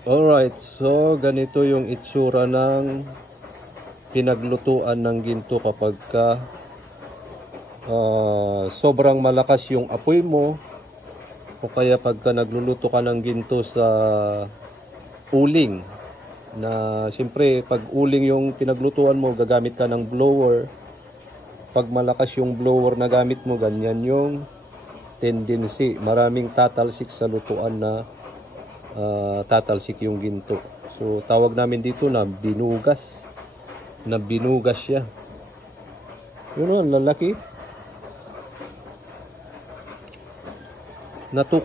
Alright, so ganito yung itsura ng pinaglutuan ng ginto kapag sobrang malakas yung apoy mo, o kaya pagka nagluluto ka ng ginto sa uling. Na siyempre pag uling yung pinaglutuan mo, gagamit ka ng blower. Pag malakas yung blower na gamit mo, ganyan yung tendency. Maraming tatalsik sa lutuan na tatalsik yung ginto. So tawag namin dito na binugas. Na binugas siya. Yun o, ang lalaki.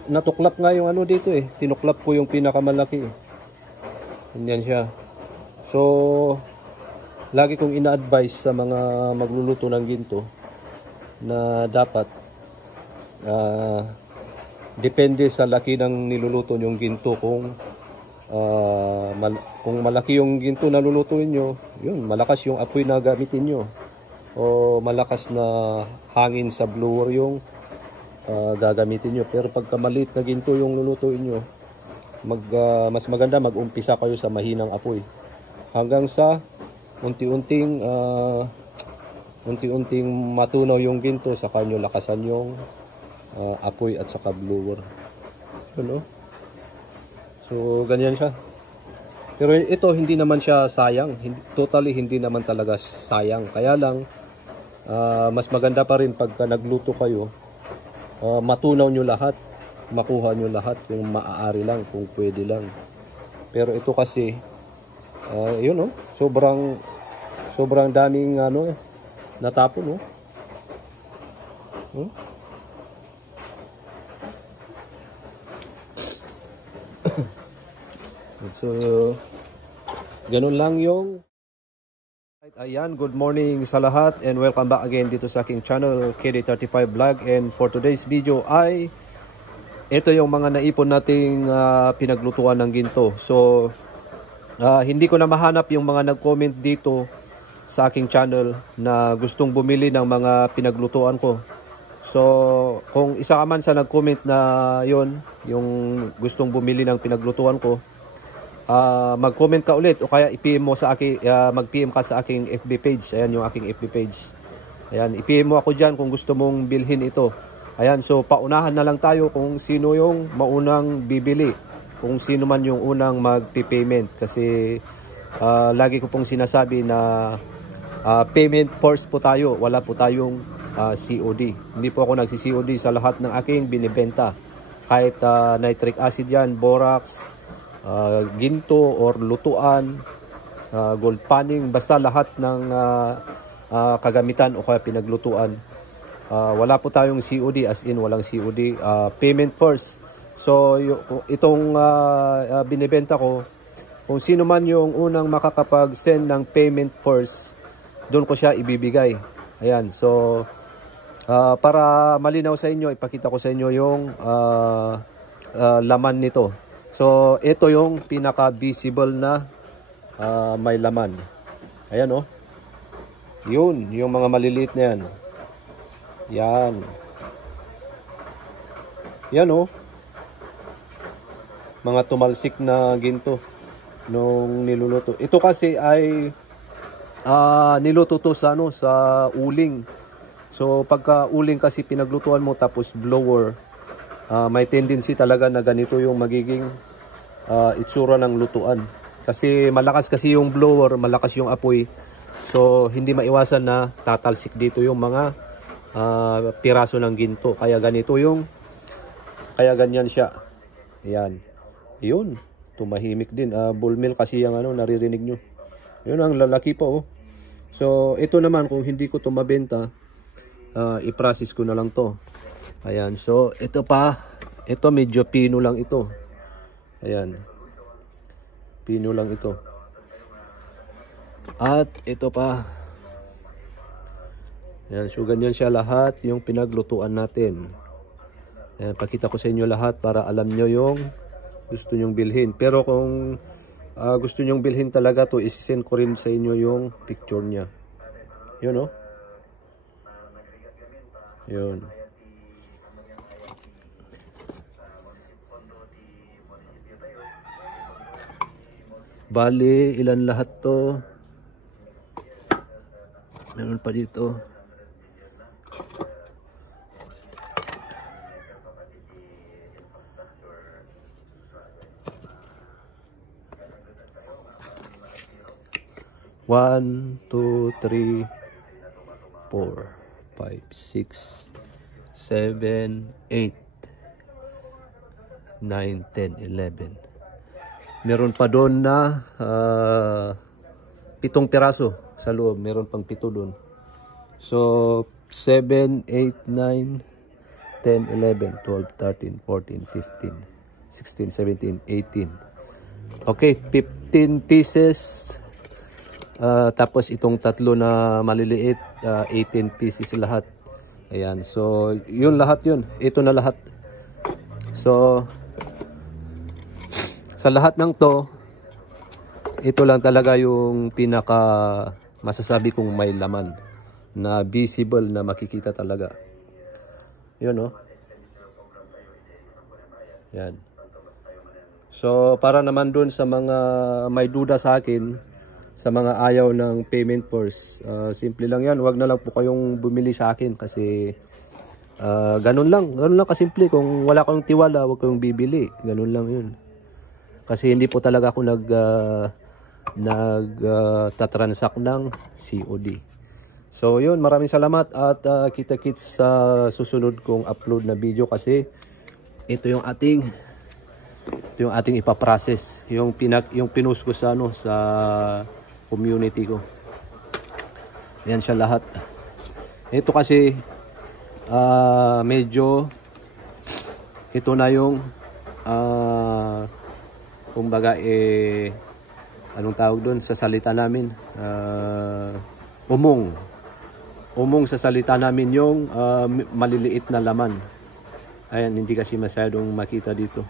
Natuklap nga yung ano dito eh. Tinuklap ko yung pinakamalaki eh. Ganyan siya. So lagi kong ina-advise sa mga magluluto ng ginto na dapat depende sa laki ng niluluto yung ginto. Kung malaki yung ginto na lulutuin nyo, yun, malakas yung apoy na gamitin nyo, o malakas na hangin sa blower yung gagamitin nyo. Pero pagka maliit na ginto yung lulutuin nyo, mas maganda mag-umpisa kayo sa mahinang apoy hanggang sa unti-unting matunaw yung ginto, saka nyo lakasan yung apoy at saka blower. Ano? So ganyan siya. Pero ito hindi naman siya sayang. Totally hindi naman talaga sayang. Kaya lang mas maganda pa rin pagka nagluto kayo, matunaw nyo lahat, makuha nyo lahat kung maaari lang, kung pwede lang. Pero ito kasi yun, sobrang daming natapon. So ganun lang yung ayan. Good morning sa lahat and welcome back again dito sa aking channel, KD35 Vlog. And for today's video ay ito yung mga naipon nating pinaglutuan ng ginto. So hindi ko na mahanap yung mga nag-comment dito sa aking channel na gustong bumili ng mga pinaglutuan ko. So kung isa ka man sa nag-comment na yon, yung gustong bumili ng pinaglutuan ko, mag-comment ka ulit o kaya i-PM mo sa akin, mag-PM ka sa aking FB page. Ayan yung aking FB page. Ayan, i-PM mo ako diyan kung gusto mong bilhin ito. Ayan, so paunahan na lang tayo kung sino yung maunang bibili, kung sino man yung unang magpi-payment, kasi lagi ko pong sinasabi na payment first po tayo, wala po tayong COD. Hindi po ako nagsi-COD sa lahat ng aking binibenta. Kahit nitric acid yan, borax, ginto or lutuan, gold panning, basta lahat ng kagamitan o kaya pinaglutuan, wala po tayong COD, as in walang COD, payment first. So itong binibenta ko, kung sino man yung unang makakapag-send ng payment first, doon ko siya ibibigay. Ayan, so para malinaw sa inyo, ipakita ko sa inyo yung laman nito. So ito yung pinaka-visible na may laman. Ayan yun, yung mga maliliit na yan. Yan mga tumalsik na ginto nung niluluto. Ito kasi ay niluto to sa sa uling. So pagka uling kasi pinaglutuan mo tapos blower, may tendency talaga na ganito yung magiging itsura ng lutuan. Kasi malakas kasi yung blower, malakas yung apoy. So hindi maiwasan na tatalsik dito yung mga piraso ng ginto. Kaya ganyan siya. Ayan. Yun, tumahimik din. Bullmill kasi yung naririnig nyo. Yun, ang lalaki po. So ito naman, kung hindi ko ito mabenta, i-process ko na lang to. Ayan, so ito medyo pino lang ito. Ayan, pino lang ito. At ito pa. Ayan, so ganyan siya lahat yung pinaglutuan natin. Ayan, pakita ko sa inyo lahat para alam nyo yung gusto nyong bilhin. Pero kung gusto nyong bilhin talaga to, isi-send ko rin sa inyo yung picture nya. Yun yun. Bali, ilan lahat to? Meron pa dito. One, two, three, 4, 5, 6, 7, 8, 9, 10, 11. Meron pa doon na 7 piraso sa loob. Meron pang 7 doon. So, 7, 8, 9, 10, 11, 12, 13, 14, 15, 16, 17, 18. Okay, 15 pieces. Tapos itong tatlo na maliliit, 18 pieces lahat. Ayan, so yun lahat yun. Ito na lahat. So, sa lahat ng to, ito lang talaga yung pinaka masasabi kong may laman na visible na makikita talaga. Yun, oh. Yan. So, para naman dun sa mga may duda sa akin, sa mga ayaw ng payment first, simple lang yan. Huwag na lang po kayong bumili sa akin kasi ganun lang kasimple. Kung wala kayong tiwala, huwag kayong bibili. Ganun lang yun. Kasi hindi po talaga ako nagtatransact ng COD. So yun, maraming salamat at kita-kits sa susunod kong upload na video kasi ito yung ating ipaprocess, yung pinost ko sa sa community ko. Yan siya lahat. Ito kasi medyo ito na yung kumbaga anong tawag doon sa salita namin, umong sa salita namin yung maliliit na laman. Ayan, hindi kasi masyadong makita dito.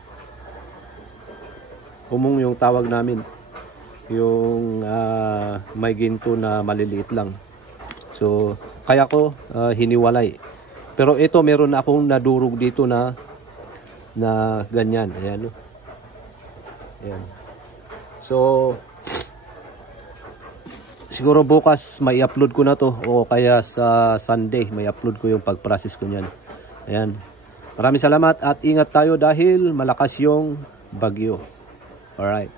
Umong yung tawag namin, yung may ginto na maliliit lang. So kaya ko hiniwalay. Pero ito meron akong nadurog dito na ganyan. Ayan. Ayan. So siguro bukas may upload ko na to o kaya sa Sunday may upload ko yung pag-process ko niyan. Ayan. Maraming salamat at ingat tayo dahil malakas yung bagyo. Alright.